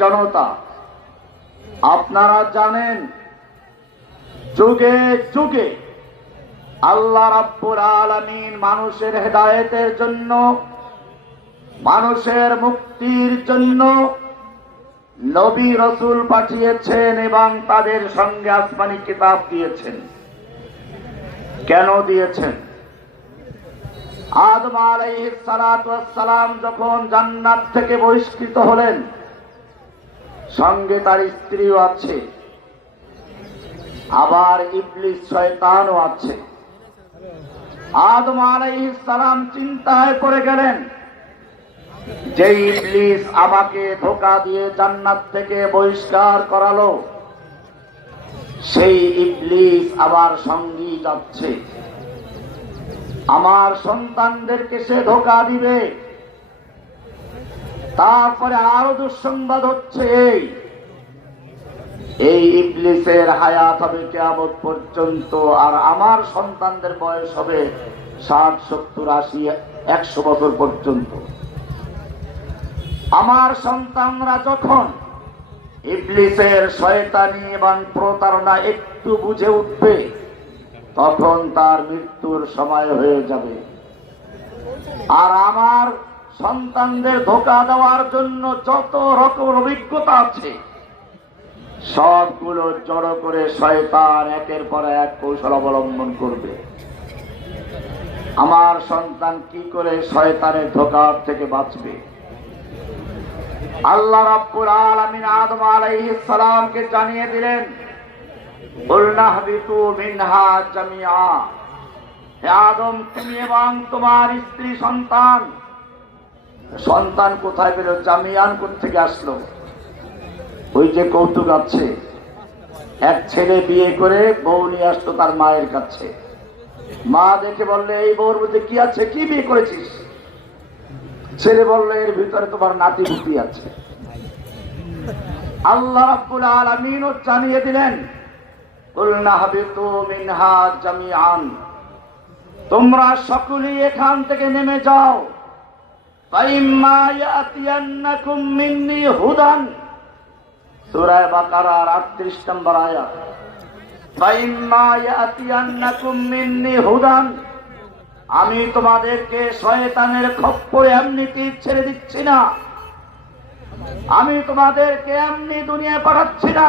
জনতা, আপনারা জানেন যুগে যুগে আল্লাহ রাব্বুল আলামিন মানুষের হেদায়েতের জন্য, মানুষের মুক্তির জন্য নবী রাসূল পাঠিয়েছেন এবং তাদের সঙ্গে আসমানি কিতাব দিয়েছেন। কেন দিয়েছেন? আদম আলাইহিস সালাতু ওয়াস সালাম যখন জান্নাত থেকে বহিষ্কৃত হলেন, সঙ্গে তার স্ত্রীও আছে, আবার ইবলিস শয়তানও আছে। আদম আলাইহিস সালাম চিন্তায় পড়ে গেলেন যে ইবলিস আমাকে ধোঁকা দিয়ে জান্নাত থেকে বহিষ্কার করালো, সেই ইবলিস আবার সঙ্গী যাচ্ছে, আমার সন্তানদেরকে সে ধোঁকা দিবে। তারপরে আরো দুঃসংবাদ হচ্ছে এই ইবলিসের হায়াত হবে কিয়ামত পর্যন্ত, আর আমার সন্তানদের বয়স হবে 60, 70, 80, 100 বছর পর্যন্ত। আমার সন্তানরা যখন ইবলিসের শয়তানি এবং প্রতারণা একটু বুঝে উঠবে, তখন তার মৃত্যুর সময় হয়ে যাবে। আর আমার সন্তানদের ধোঁকা দেওয়ার জন্য যত রকম অভিজ্ঞতা আছে, সবগুলো জড়ো করে শয়তান একের পর এক কৌশল অবলম্বন করবে। আমার সন্তান কি করে শয়তানের ধোঁকার থেকে বাঁচবে? আল্লাহ রাব্বুল আলামিন আদম আলাইহিস সালামকে জানিয়ে দিলেন, কুলনা হাবিতু মিনহা জামিআ, হে আদম, তুমি এবং তোমার স্ত্রী সন্তান। সন্তান কোথায় পেল? জামিয়ান কোত্থেকে আসলো? ওই যে কৌতুক আছে, এক ছেলে বিয়ে করে বউ নিয়ে আসতো তার মায়ের কাছে। মা দেখে বললে, এই বউর মধ্যে কি আছে, কি বিয়ে করেছিস? ছেলে বললে, এর ভিতরে তোমার নাতি পুতি আছে। আল্লাহ রাব্বুল আলামিনও জানিয়ে দিলেন, কুলনা হাবিতু মিনহা জামিআন, তোমরা সকলেই এখান থেকে নেমে যাও। ফাইম্মা ইয়াতিয়ান্নাকুম মিন্নি হুদান, সূরা বাকারার 38 নম্বর আয়াত। ফাইম্মা ইয়াতিয়ান্নাকুম মিন্নি হুদান, আমি তোমাদেরকে শয়তানের খপ্পরে এমনিতেই ছেড়ে দিচ্ছি না, আমি তোমাদেরকে এমনি দুনিয়ায় পাঠাচ্ছি না।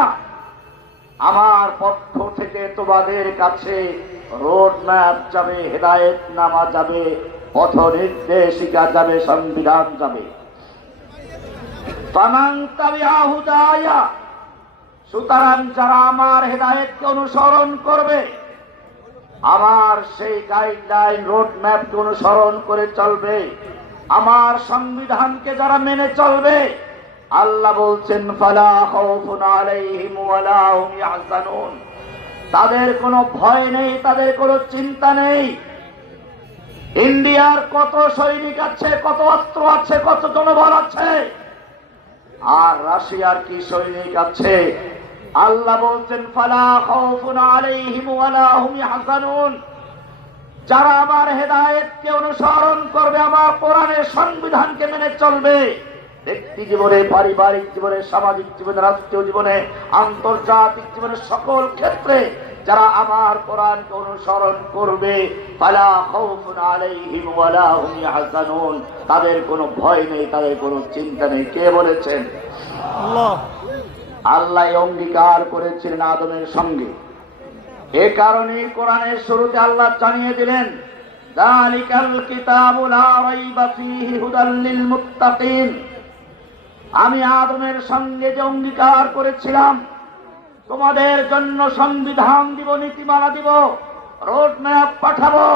আমার পক্ষ থেকে তোমাদের কাছে রোড ম্যাপ যাবে, হেদায়েত নামা যাবে, পথ নির্দেশিকা যাবে, সংবিধান যাবে। ফামান তাবিআ হুদায়া, সুতরাং যারা আমার হেদায়েতকে অনুসরণ করবে, আমার সেই গাইডলাইন রোড ম্যাপকে অনুসরণ করে চলবে, আমার সংবিধানকে যারা মেনে চলবে, আল্লাহ বলছেন ফালা খাউফুন আলাইহিম ওয়ালা হুম ইয়াহজানুন, তাদের কোনো ভয় নেই, তাদের কোনো চিন্তা নেই। ইন্ডিয়ার কত সৈনিক আছে, কত অস্ত্র আছে, কত জনবল আছে, আর রাশিয়ার কি সৈনিক আছে? আল্লাহ বলছেন ফালা খাউফুন আলাইহিম ওয়ালা হুম ইয়াহজানুন, যারা আমার হেদায়েতকে অনুসরণ করবে, আমার কোরআনের সংবিধানকে মেনে চলবে, ব্যক্তি জীবনে, পারিবারিক জীবনে, সামাজিক জীবনে, রাষ্ট্রীয় জীবনে, আন্তর্জাতিক জীবনে, সকল ক্ষেত্রে যারা আমার কোরআনকে অনুসরণ করবে, ফালা খাউফুন আলাইহিম ওয়ালা হুম ইয়াহজানুন, তাদের কোনো ভয় নেই, তাদের কোনো চিন্তা নেই। কে বলেছেন? আল্লাহ। আল্লাহ অঙ্গীকার করেছিলেন আদমের সঙ্গে। এ কারণে কোরআনের শুরুতে আল্লাহ জানিয়ে দিলেন, যালিকাল কিতাবু লা রাইবা ফীহি হুদাল লিল মুত্তাকিন, আমি আদমের সঙ্গে যে অঙ্গীকার করেছিলাম, তোমাদের জন্য সংবিধান দিব, নীতিমালা দিব, রোড ম্যাপ পাঠাবো,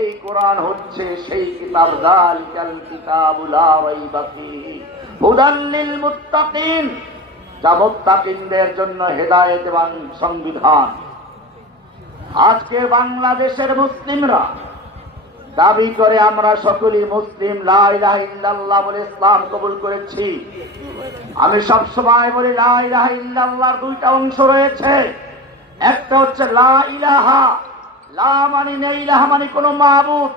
এই কোরআন হচ্ছে সেই কিতাব। যালিকাল কিতাবু লা রাইবা ফীহি হুদাল লিল মুত্তাকিন, যা মুত্তাকিনদের জন্য হেদায়েত এবং সংবিধান। আজকে বাংলাদেশের মুসলিমরা দাবি করে আমরা সকলেই মুসলিম, লা ইলাহা ইল্লাল্লাহ বলে ইসলাম কবুল করেছি। আমি সব সময় বলি, লা ইলাহা ইল্লাল্লাহর দুইটা অংশ রয়েছে। একটা হচ্ছে লা ইলাহা, লা মানে নেই, ইলাহা মানে কোনো মাবুদ,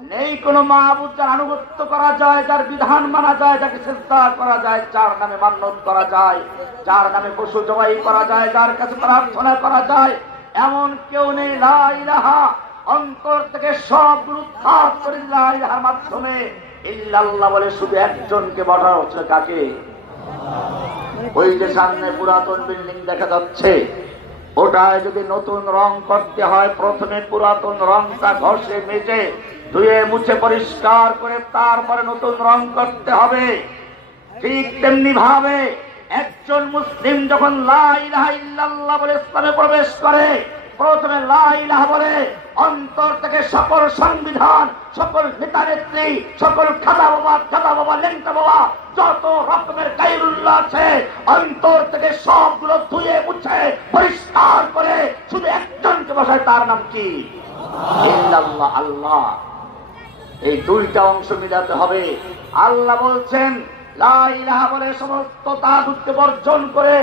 নেই কোনো মাহবুব যার আনুগত্য করা যায়, যার বিধান মানা যায়, যাকে শ্রদ্ধা করা যায়, যার নামে মান্যত করা যায়, যার নামে পশু জবাই করা যায়, যার কাছে প্রার্থনা করা যায়, এমন কেউ নেই। লা ইলাহা, অন্তর থেকে সবগুলো উৎখাত করে লা ইলাহার মাধ্যমে ইল্লাল্লাহ বলে শুধু একজনকে বলা হচ্ছে। কাকে? ওই যে সামনে পুরাতন বিল্ডিং দেখা যাচ্ছে, ওটায় যদি নতুন রং করতে হয়, প্রথমে পুরাতন রংটা ঘষে মেজে ধুয়ে মুছে পরিষ্কার করে তারপরে নতুন রং করতে হবে। ঠিক তেমনি ভাবে একজন মুসলিম যখন লা ইলাহা ইল্লাল্লাহ বলে ইসলামে প্রবেশ করে, প্রথমে লা ইলাহা বলে অন্তর থেকে সকল সংবিধান, সকল নেতা নেত্রী, সকল খাদা বাবা, লেংটা বাবা, যত রকমের গায়রুল্লাহ আছে, অন্তর থেকে সবগুলো ধুয়ে মুছে পরিষ্কার করে শুধু একজনকে বসায়। তার নাম কি? ইল্লাল্লাহ, আল্লাহ। এই দুইটা অংশ মিলাতে হবে। আল্লাহ বলছেন লা ইলাহা বলে সমস্ত তাগুতকে বর্জন করে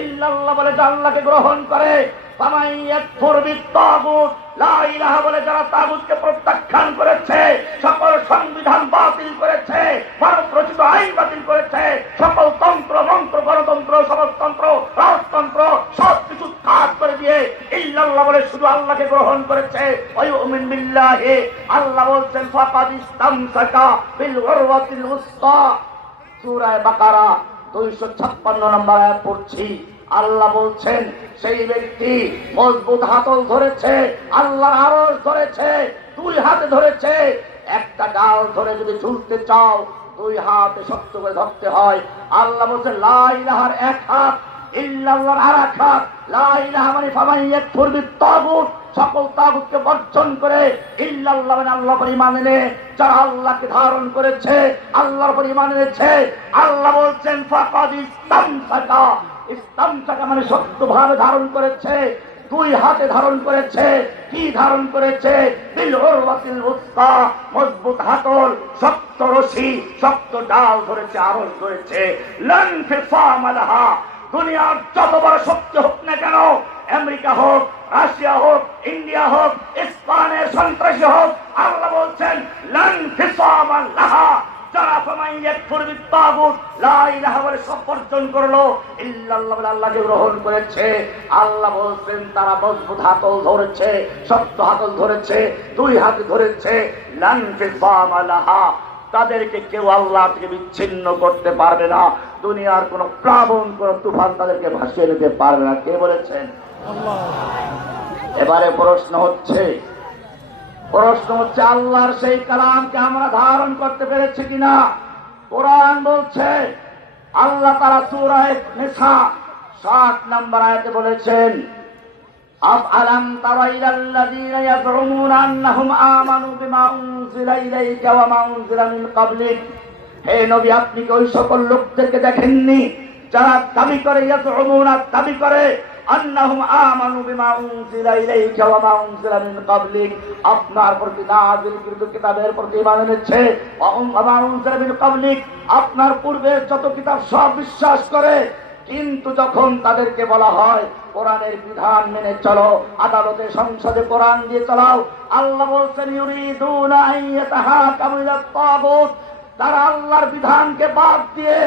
ইল্লাল্লাহ বলে আল্লাহকে গ্রহণ করে। ফামান ইয়াকফুর বিত্তাগুত, লা ইলাহা বলে যারা তাগুতকে প্রত্যাখ্যান করেছে, সকল সংবিধান বাতিল করেছে, ভারত রচিত আইন বাতিল করেছে, সকল তন্ত্র মন্ত্র, গণতন্ত্র, সমাজতন্ত্র, রাজতন্ত্র সবকিছু ত্যাগ করে দিয়ে ইল্লাল্লাহ বলে শুধু আল্লাহকে গ্রহণ করেছে। ওয়ায়ুমিন বিল্লাহি, আল্লাহ বলছেন ফাকাদ ইসতামসাকা বিল উরওয়াতিল উসতা। সূরা বাকারা 256 নম্বর আয়াত পড়ছি। আল্লাহ বলছেন সেই ব্যক্তি মজবুত হাতল ধরেছে, আল্লাহর আরশ ধরেছে, দুই হাতে ধরেছে। একটা ডাল ধরে যদি ঝুলতে চাও, দুই হাতে শক্ত করে ধরতে হয়। আল্লাহ বলছেন লা ইলাহার এক হাত, ইল্লাল্লাহর আর এক হাত। লা ইলাহা মানে ফামান ইয়াকফুর বিত্তাগুত, সকল তাগুতকে বর্জন করে ইল্লাল্লাহ মানে আল্লাহর উপর ঈমান এনে যারা আল্লাহকে ধারণ করেছে, আল্লাহর উপর ঈমান এনেছে। আল্লাহ বলছেন ফাকাদ ইসতামসাকা, ইসতামসাকা মানে শক্তভাবে ধারণ করেছে, দুই হাতে ধারণ করেছে। কি ধারণ করেছে? বিল উরওয়াতিল উসকা, মজবুত হাতল, শক্ত রশি, শক্ত ডাল ধরেছে, আরশ ধরেছে। লান ফিসাম লাহা, দুনিয়ার যত বড় শক্তি হোক না কেন, আমেরিকা হোক, রাশিয়া হোক, ইন্ডিয়া হোক, স্পেনের সন্ত্রাসী হোক, আল্লাহ বলছেন লান ফিসাম লাহা, যারা ফামান ইয়াকফুর বিত্তাগুত, লা ইলাহা বলে সব বর্জন করলো, ইল্লাল্লাহ বলে আল্লাহকে গ্রহণ করেছে। আল্লাহ বলছেন তারা মজবুত হাতল ধরেছে, শক্ত হাতল ধরেছে, দুই হাতে ধরেছে। লান ফিসাম লাহা, তাদেরকে কেউ আল্লাহ থেকে বিচ্ছিন্ন করতে পারবে না। দুনিয়ার কোন প্লাবন, কোন তুফান তাদেরকে ভাসিয়ে নিতে পারবে না। কে বলেছেন? এবারে প্রশ্ন হচ্ছে আল্লাহর সেই কালামকে আমরা ধারণ করতে পেরেছি কিনা? কোরআন বলছে, আল্লাহ তাআলা সূরা নিসা 60 নম্বর আয়াতে বলেছেন আফআলাম তারা ইলাল্লাযীনা ইয়াযউমুনা আন্নাহুম আমানু বিমা উনজিলা ইলাইকা ওয়া মা উনজিলা মিন ক্বাবলিক। হে নবী, আপনি কি ওই সকল লোকদেরকে দেখেননি যারা দাবি করে, ইয়াযউমুনা দাবি করে, আন্নাহুম আমানু বিমা উনজিলা ইলাইকা ওয়া মা উনজিলা মিন ক্বাবলিক, আপনার প্রতি নাযিলকৃত কিতাবের প্রতি ঈমান এনেছে, ওয়া মা উনজিলা মিন ক্বাবলিক, আপনার পূর্বে যত কিতাব সব বিশ্বাস করে। কিন্তু যখন তাদেরকে বলা হয় কোরআনের বিধান মেনে চলো, আদালতে সংসদে কোরআন দিয়ে চালাও, আল্লাহ বলছেন ইউরিদুনা আইয়াতাহাকামু ইলাত তাগুত, তারা আল্লাহর বিধানকে বাদ দিয়ে,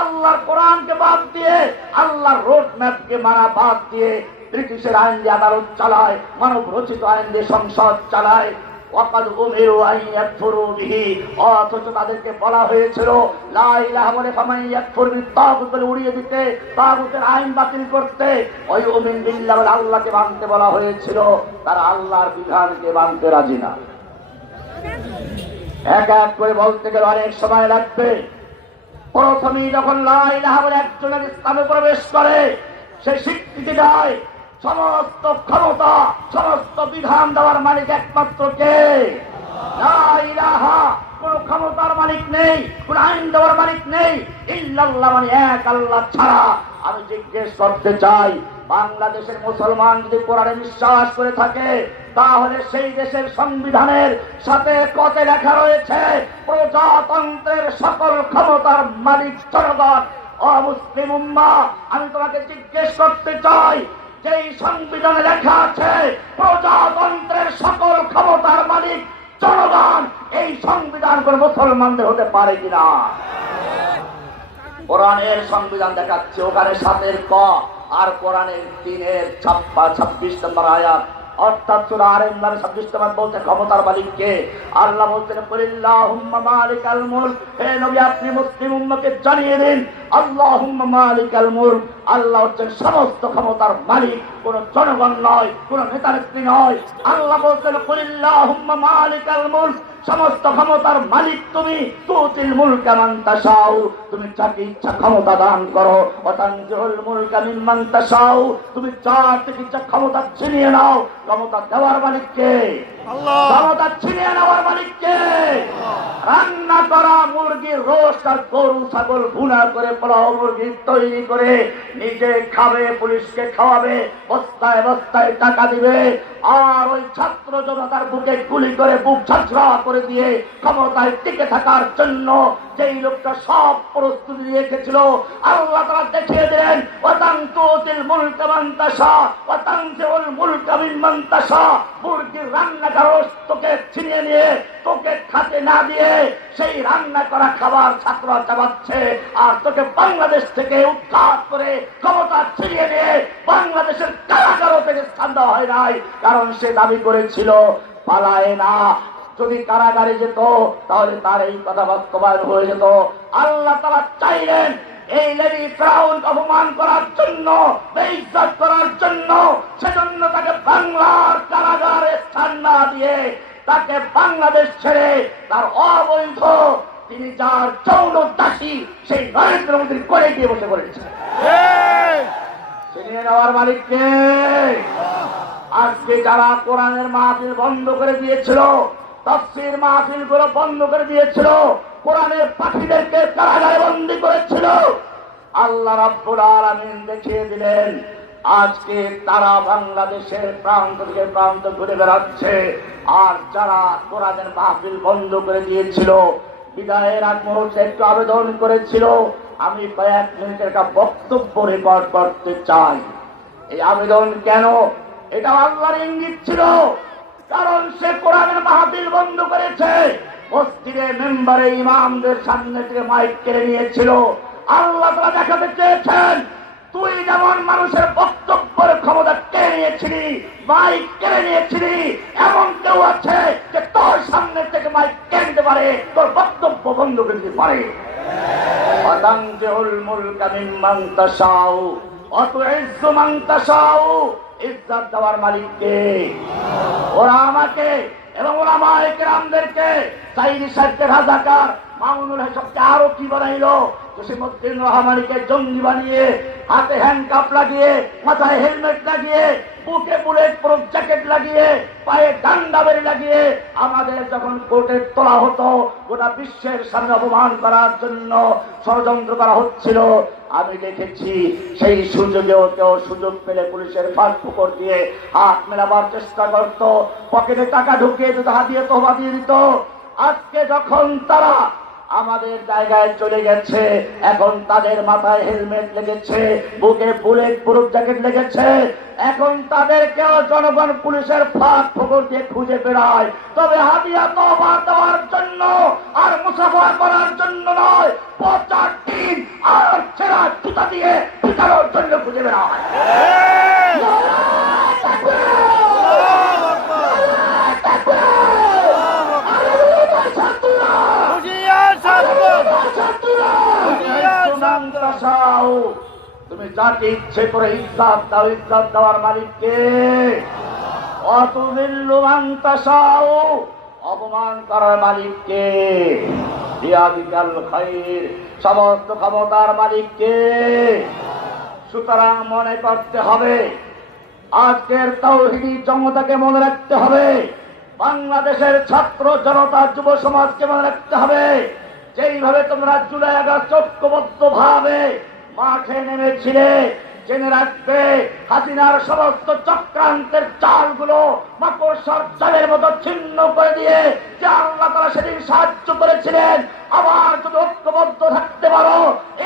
আল্লাহর কোরআনকে বাদ দিয়ে, আল্লাহর রোড ম্যাপকে মানা বাদ দিয়ে ব্রিটিশের আইন দিয়ে আদালত চালায়, মানব রচিত আইন দিয়ে সংসদ চালায়। ওয়াকাদ উমিরু আন ইয়াকফুরু বিহি, অথচ তাদেরকে বলা হয়েছিল লা ইলাহা বলে ফামান ইয়াকফুর বিত্তাগুত বলে উড়িয়ে দিতে, তাগুতের আইন বাতিল করতে। ওয়ায়ুমিন বিল্লাহ বলে আল্লাহকে মানতে বলা হয়েছিল। তারা আল্লাহর বিধানকে মানতে রাজি না। এক এক করে বলতে গেলে অনেক সময় লাগবে। প্রথমেই যখন লা ইলাহা বলে একজনের ইসলামে প্রবেশ করে, সে স্বীকৃতি দেয় সমস্ত ক্ষমতা, সমস্ত বিধান দেওয়ার মালিক একমাত্র কে? লা ইলাহা, কোন ক্ষমতার মালিক নেই, কোন আইন দেওয়ার মালিক নেই, ইল্লাল্লাহ মানে এক আল্লাহ ছাড়া। আমি জিজ্ঞেস করতে চাই, বাংলাদেশের মুসলমান যদি কোরআনে বিশ্বাস করে থাকে, তাহলে সেই দেশের সংবিধানের সাথে কত লেখা রয়েছে প্রজাতন্ত্রের সকল ক্ষমতার মালিক জনগণ? অমুসলিম উম্মাহ, আমি তোমাকে জিজ্ঞেস করতে চাই, যেই সংবিধানে লেখা আছে প্রজাতন্ত্রের সকল ক্ষমতার মালিক জনগণ এই সংবিধান করে মুসলমানদের হতে পারে কিনা? কোরআনের সংবিধান দেখাচ্ছে, ওখানে 7 ক আর কোরআনের 3-26 নম্বর আয়াত, অর্থাৎ সূরা আলে ইমরান 26 নম্বর বলতে ক্ষমতার মালিক কে? আল্লাহ বলছেন কুলিল্লাহুম্মা মালিকাল মুলক। হে নবী, আপনি মুসলিম উম্মতকে জানিয়ে দিন আল্লাহুম্মা মালিকাল মুলক, আল্লাহ হচ্ছেন সমস্ত ক্ষমতার মালিক, কোন জনগণ নয়, কোন নেতা নেত্রী নয়। আল্লাহ বলছেন কুলিল্লাহুম্মা মালিকাল মুলক, সমস্ত ক্ষমতার মালিক তুমি। তুতিল মুলকা মান তাশাউ, তুমি যাকে ইচ্ছা ক্ষমতা দান করো। ওয়া তানজিউল মুলকা মিম্মান তাশাউ, তুমি যার থেকে ইচ্ছা ক্ষমতা ছিনিয়ে নাও। ক্ষমতা দেওয়ার মালিক কে? আল্লাহ। ক্ষমতা ছিনিয়ে নেওয়ার মালিক কে? রান্না করা মুরগির রোস্ট আর গরু ছাগল ভুনা করে পোলাও মুরগি তৈরি করে নিজে খাবে, পুলিশকে খাওয়াবে, বস্তায় বস্তায় টাকা দিবে, আর ওই ছাত্র জনতার বুকে গুলি করে বুক ঝাঁঝরা করে দিয়ে ক্ষমতায় টিকে থাকার জন্য যেই লোকটা সব প্রস্তুতি রেখেছিল, আল্লাহ তাআলা দেখিয়ে দিলেন ওয়াতানতুতিল মুলকা মান তাশা ওয়া তানজিউল মুলকা মিম্মান তাশা। মুরগির রান্নাকার তোকে ছিনিয়ে নিয়ে তোকে খাতে না দিয়ে সেই রান্না করা খাবার ছাত্ররা চাবাচ্ছে, আর তোকে বাংলাদেশ থেকে উৎখাত করে ক্ষমতা ছিনিয়ে নিয়ে বাংলাদেশের কারাগার থেকে স্থান দেওয়া হয় নাই, কারণ সে দাবি করেছিল পালায় না। যদি কারাগারে যেত তাহলে তার এই কথা বাস্তবায়ন হয়ে যেত। আল্লাহ তাআলা চাইলেন এই লেডি ফিরাউন অপমান করার জন্য, বেইজ্জত করার জন্য, সেজন্য তাকে বাংলার কারাগারে স্থান না দিয়ে তাকে বাংলাদেশ ছেড়ে তার অবৈধ তিনি যার যৌন দাসী সেই নরেন্দ্র মোদী করে দিয়ে বসে পড়েছে। ছিনিয়ে নেওয়ার মালিক কে? আজকে যারা কোরআনের মাহফিল বন্ধ করে দিয়েছিল, তাফসীর মাহফিল গুলো বন্ধ করে দিয়েছিল, কোরআনের পাখিদেরকে কারাগারে বন্দী করেছিল, আল্লাহ রাব্বুল আলামিন দেখিয়ে দিলেন আজকে তারা বাংলাদেশের প্রান্ত থেকে প্রান্ত ঘুরে বেড়াচ্ছে। আর যারা কোরআনের মাহফিল বন্ধ করে দিয়েছিল, বিদায়ের আগ মুহূর্তে একটু আবেদন করেছিল, আমি কয়েক মিনিটের একটা বক্তব্য রেকর্ড করতে চাই। এই আবেদন কেন? এটা আল্লাহর ইঙ্গিত ছিল, কারণ সে কোরআনের মাহফিল বন্ধ করেছে, মসজিদে মেম্বারে ইমামদের সামনে থেকে মাইক কেড়ে নিয়েছিল। আল্লাহ তাআলা দেখাতে চেয়েছেন তুই যেমন মানুষের বক্তব্যের ক্ষমতা কেড়ে নিয়েছিলি, মাইক কেড়ে নিয়েছিলি, এমন কেউ আছে যে তোর সামনে থেকে মাইক কেড়ে নিতে পারে, তোর বক্তব্য বন্ধ করে দিতে পারে। ওয়াতানজিউল মুলকা মিম্মান তাশাউ ওয়া তুইজ্জু মান তাশাউ, ইজ্জত দেওয়ার মালিক কে? ওরা আমাকে এবং ওলামায়ে কেরামদেরকে, সাইদি সাহেবকে রাজাকার, মামুনুল হাসানকে আরো কি বানাইলো, জসিমউদ্দিন রহমানীকে জঙ্গি বানিয়ে, হাতে হ্যান্ডকাপ লাগিয়ে, মাথায় হেলমেট লাগিয়ে, বুকে বুলেট প্রুফ জ্যাকেট লাগিয়ে, পায়ে ডান্ডা বেড়ি লাগিয়ে আমাদের যখন কোর্টে তোলা হতো, গোটা বিশ্বের সামনে অপমান করার জন্য ষড়যন্ত্র করা হচ্ছিল, আমি দেখেছি সেই সুযোগেও কেউ সুযোগ পেলে পুলিশের ফাঁক ফোকর দিয়ে হাত মেলাবার চেষ্টা করত, পকেটে টাকা ঢুকিয়ে দিত, হাতিয়ে তোহবা দিয়ে দিত। আজকে যখন তারা আমাদের জায়গায় চলে গেছে, এখন তাদের মাথায় হেলমেট লেগেছে, বুকে বুলেট প্রুফ জ্যাকেট লেগেছে, এখন তাদেরকেও জনগণ পুলিশের ফাঁক ফোকর দিয়ে খুঁজে বেড়ায়, তবে হাদিয়া তওবা দেওয়ার জন্য আর মুসাফা করার জন্য নয়, 50 দিন আর ছেঁড়া জুতা দিয়ে পিটানোর জন্য খুঁজে বেড়ায়। তুমি যাকে ইচ্ছে করে ইজ্জত দাও, ইজ্জত দেওয়ার মালিককে। অতুযিল্লু মান তাশাউ, অপমান করার মালিককে। বিয়াদিকাল খায়র, সমস্ত ক্ষমতার মালিককে। সুতরাং মনে করতে হবে, আজকের তাওহীদি জনতাকে মনে রাখতে হবে, বাংলাদেশের ছাত্র জনতা যুব সমাজকে মনে রাখতে হবে, যেইভাবে তোমরা জুলাই আগস্ট ঐক্যবদ্ধ ভাবে মাঠে নেমেছিলে, জেনে রাখবে হাসিনার সমস্ত চক্রান্তের চালগুলো মাকড়সার জালের মতো ছিন্ন করে দিয়ে যে আল্লাহ তাআলা সেদিন সাহায্য করেছিলেন, আবার যদি ঐক্যবদ্ধ থাকতে পারো,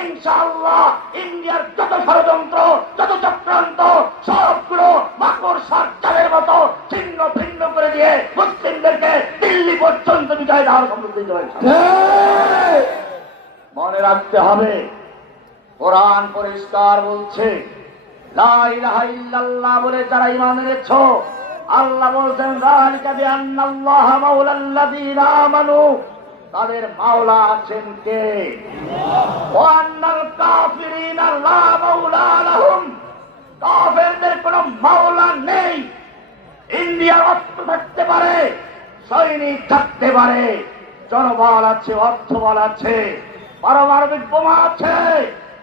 ইনশাআল্লাহ ইন্ডিয়ার যত ষড়যন্ত্র, যত চক্রান্ত, সবগুলো মাকড়সার জালের মতো ছিন্ন ভিন্ন করে দিয়ে মুসলিমদেরকে দিল্লি পর্যন্ত মনে রাখতে হবে, কোরআন পরিষ্কার বলছে লা ইলাহা ইল্লাল্লাহ বলে যারা ঈমান এনেছো, আল্লাহ বলছেন যালিকা বিআন্নাল্লাহা মাওলাল্লাযীনা আমানু, তাদের মাওলা আছেন কে? ওয়া আন্নাল কাফিরিনা লা মাওলা লাহুম, কাফেরদের কোনো মাওলা নেই। ইন্ডিয়ার অস্ত্র থাকতে পারে, সৈনিক থাকতে পারে, জনবল আছে, অর্থবল আছে, পারমাণবিক বোমা আছে,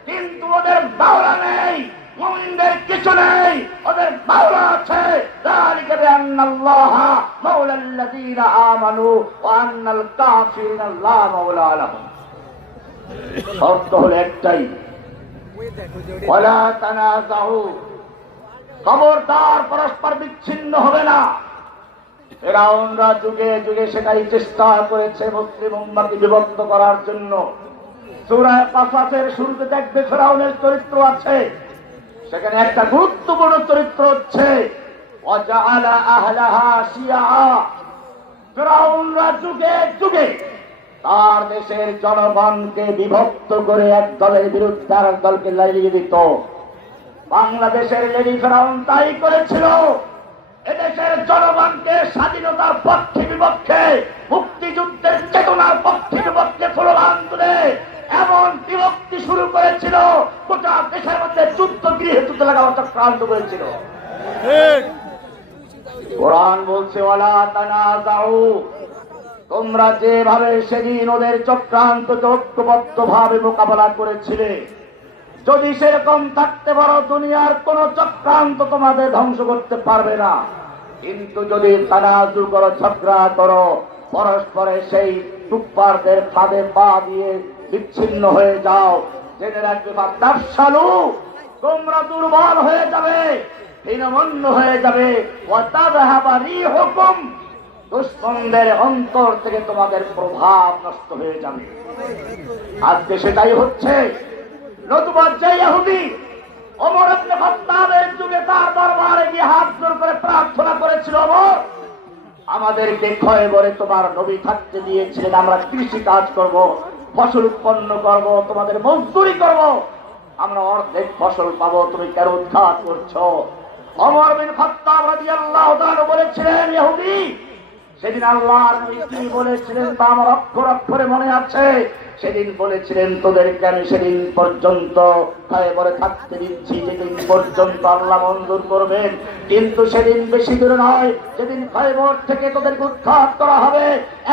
কিন্তু ওদের মাওলা নেই। মুমিনদের কিছু নেই, ওদের মাওলা আছে। যালিকা বিআন্নাল্লাহা মাওলাল্লাযীনা আমানু ওয়া আন্নাল কাফিরিনা লা মাওলা লাহুম। শর্ত হলো একটাই, ওয়ালা তানাযাউ, খবরদার পরস্পর বিচ্ছিন্ন হবে না। ফিরআউনরা যুগে যুগে সেটাই চেষ্টা করেছে মুসলিম উম্মতকে বিভক্ত করার জন্য। সূরা কাসাসের শুরুতে দেখবে ফিরআউনের চরিত্র আছে, সেখানে একটা গুরুত্বপূর্ণ চরিত্র হচ্ছে ওয়াজআলা আহলাহা শিয়া। ফিরআউনরা যুগে যুগে তার দেশের জনগণকে বিভক্ত করে এক দলের বিরুদ্ধে আর এক দলকে লাগিয়ে দিত। বাংলাদেশের লেডি ফিরআউন তাই করেছিল। এদেশের জনগণকে স্বাধীনতার পক্ষে বিপক্ষে, মুক্তিযুদ্ধের চেতনার পক্ষে বিপক্ষে স্লোগান তুলে এমন বিভক্তি শুরু করেছিল, গোটা দেশের মধ্যে যুদ্ধ গৃহে যুদ্ধ লাগাবার চক্রান্ত করেছিল। কোরআন বলছে ওয়ালা তানাযাউ, তোমরা যেভাবে সেদিন ওদের চক্রান্তকে ঐক্যবদ্ধ ভাবে মোকাবেলা করেছিলে, যদি সেরকম থাকতে পারো দুনিয়ার কোন চক্রান্ত তোমাদের ধ্বংস করতে পারবে না। কিন্তু যদি তানাজু করো, ঝগড়া করো, পরস্পরে সেই টুকপারদের ফাঁদে পা দিয়ে বিচ্ছিন্ন হয়ে যাও, জেনে রাখবে তাফশালু, তোমরা দুর্বল হয়ে যাবে, হীনমন্য হয়ে যাবে। ওয়া তাযহাবা রিহুকুম, দুশমনদের অন্তর থেকে তোমাদের প্রভাব নষ্ট হয়ে যাবে। আজকে সেটাই হচ্ছে। নতুবা যে ইহুদি ওমর ইবনে খাত্তাবের যুগে তার দরবারে গিয়ে হাত জোর করে প্রার্থনা করেছিল, ওমর আমাদেরকে খয়বরে তোমার নবী থাকতে দিয়েছিলেন, আমরা কৃষি কাজ করব, ফসল উৎপন্ন করব, তোমাদের মজদুরি করব, আমরা অর্ধেক ফসল পাবো, তুমি কেন উৎখাত করছো? ওমর বিন খাত্তাব রাদিয়াল্লাহু তাআলা বলেছিলেন, ইহুদি সেদিন আল্লাহর নবী কি বলেছিলেন তা আমার অক্ষর অক্ষরে মনে আছে। সেদিন বলেছিলেন, তোদেরকে আমি সেদিন পর্যন্ত খয়বরে থাকতে দিচ্ছি যেদিন পর্যন্ত আল্লাহ মঞ্জুর করবেন, কিন্তু সেদিন বেশি দূরে নয়, যেদিন খয়বর থেকে তোদেরকে উৎখাত করা হবে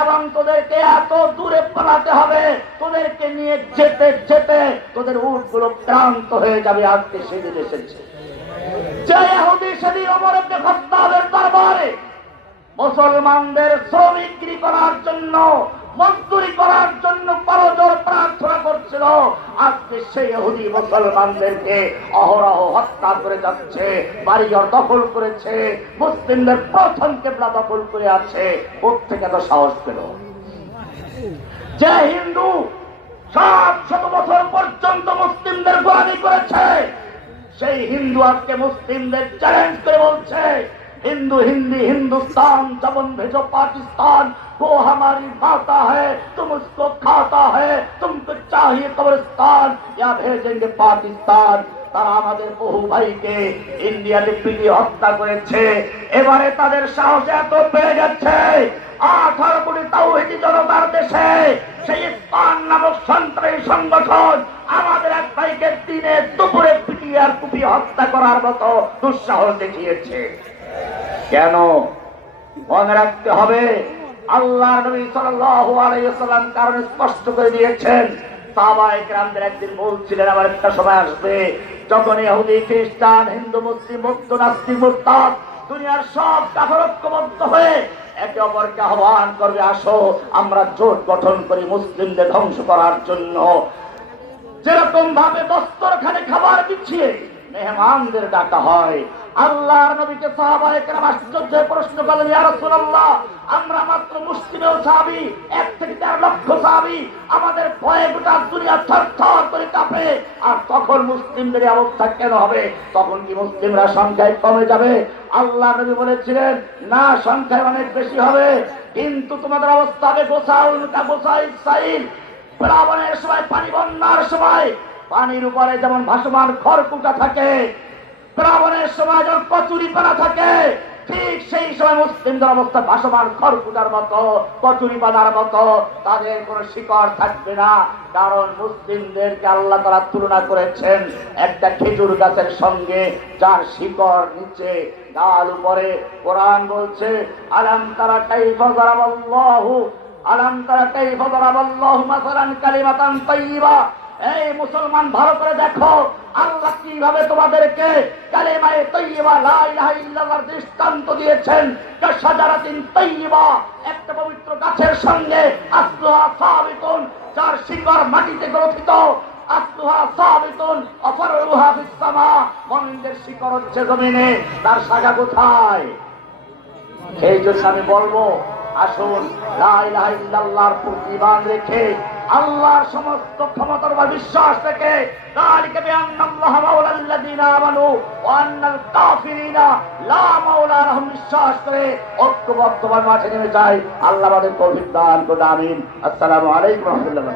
এবং তোদেরকে এত দূরে পালাতে হবে, তোদেরকে নিয়ে যেতে যেতে তোদের উটগুলো ক্লান্ত হয়ে যাবে। আজকে সেদিন এসেছে। যে ইহুদি সেদিন ওমর ইবনে খাত্তাবের দরবারে মুসলমানদের শ্রমিকগিরি করার জন্য, মজদুরি করার জন্য করজোড়ে প্রার্থনা করছিল, আজকে সেই ইহুদি মুসলমানদেরকে অহরহ হত্যা করে যাচ্ছে, বাড়িঘর দখল করেছে, মুসলিমদের প্রথম কিবলা দখল করে আছে। কোত্থেকে এত সাহস পেল? যে হিন্দু 700 বছর পর্যন্ত মুসলিমদের গোলামি করেছে, সেই হিন্দু আজকে মুসলিমদের চ্যালেঞ্জ করে বলছে, हिंदू हिंदी हिंदुस्तान जबन भेजो पाकिस्तान, वो हमारी माता है, तुम उसको खाता है, तुमको चाहिए कब्रिस्तान या भेजेंगे पाकिस्तान। তারা আমাদের বহু ভাইকে ইন্ডিয়াতে পিটিয়ে হত্যা করেছে। এবারে তাদের সাহস এত বেড়ে যাচ্ছে, 18 কোটি তাওহীদি জনতার দেশে সেই ইসলাম নামক সন্ত্রাসী সংগঠন আমাদের এক ভাইকে দিনে দুপুরে পিটিয়ে আর কুপিয়ে হত্যা করার মতো দুঃসাহস দেখিয়েছে। কেন? মনে রাখতে হবে, আল্লাহর নবী সাল্লাল্লাহু আলাইহি ওয়াসাল্লাম কারণ স্পষ্ট করে দিয়েছেন। সাহাবায়ে কেরামদের একদিন বলছিলেন, আমার একটা সময় আসবে যখন ইহুদি খ্রিস্টান হিন্দু মুসলিম বৌদ্ধ নাস্তিক মুরতাদ দুনিয়ার সব কাফের ঐক্যবদ্ধ হয়ে একে অপরকে আহ্বান করবে, আসো আমরা জোট গঠন করি মুসলিমদের ধ্বংস করার জন্য। যেরকম ভাবে দস্তরখানে খাবার বিছিয়ে মেহমানদের ডাকা হয়। আল্লাহর নবীকে সাহাবায়ে কেরাম আশ্চর্য প্রশ্ন করলেন, ইয়া রাসূলুল্লাহ, আমরা মাত্র মুসলিমেও সাহাবী, 1 থেকে 13 লক্ষ সাহাবী, আমাদের ভয়ে গোটা দুনিয়া থরথর করে কাঁপে, আর তখন মুসলিমদের অবস্থা কেন হবে? তখন কি মুসলিমরা সংখ্যায় কমে যাবে? আল্লাহ নবী বলেছিলেন, না, সংখ্যায় অনেক বেশি হবে, কিন্তু তোমাদের অবস্থা হবে গোসাইল। প্লাবনের সময়, পানি বন্যার সময় পানির উপরে যেমন ভাসমান খড়কুটা থাকে, প্লাবনের সময় যখন কচুরিপানা থাকে, ঠিক সেই সময় মুসলিমদের অবস্থা ভাসমান খড়কুটার মতো, কচুরিপানার মতো, তাদের কোনো শিকড় থাকবে না। কারণ মুসলিমদেরকে আল্লাহ তাআলা তুলনা করেছেন একটা খেজুর গাছের সঙ্গে, যার শিকড় নিচে, ডাল উপরে। কোরআন বলছে, আলাম তারা কাইফা যারাবাল্লাহু মাসালান কালিমাতান তাইয়্যিবা। এই মুসলমান, ভালো করে দেখো আল্লাহ কিভাবে তোমাদেরকে কালেমায়ে তাইয়্যিবা, লা ইলাহা ইল্লাল্লাহর দৃষ্টান্ত দিয়েছেন। কাশাজারাতিন তাইয়্যিবা, একটা পবিত্র গাছের সঙ্গে, আসলুহা সাবিতুন, যার শিকড় মাটিতে গ্রথিত, আসলুহা সাবিতুন ওয়া ফারউহা ফিস সামা, মুমিনদের শিকড় হচ্ছে জমিনে, তার শাখা কোথায়? সেই জন্য আমি বলবো, আসুন লা ইলাহা ইল্লাল্লাহর প্রতি ঈমান রেখে, আল্লাহর সমস্ত ক্ষমতার উপর বিশ্বাস রেখে, যালিকা বিআন্নাল্লাহা মাওলাল্লাযীনা আমানু ওয়া আন্নাল কাফিরিনা লা মাওলা লাহুম, বিশ্বাস করে ঐক্যবদ্ধভাবে মাঠে নেমে যায়। আল্লাহ আমাদের তৌফিক দান করুন, আমিন। আসসালামু আলাইকুম ওয়া রাহমাতুল্লাহ।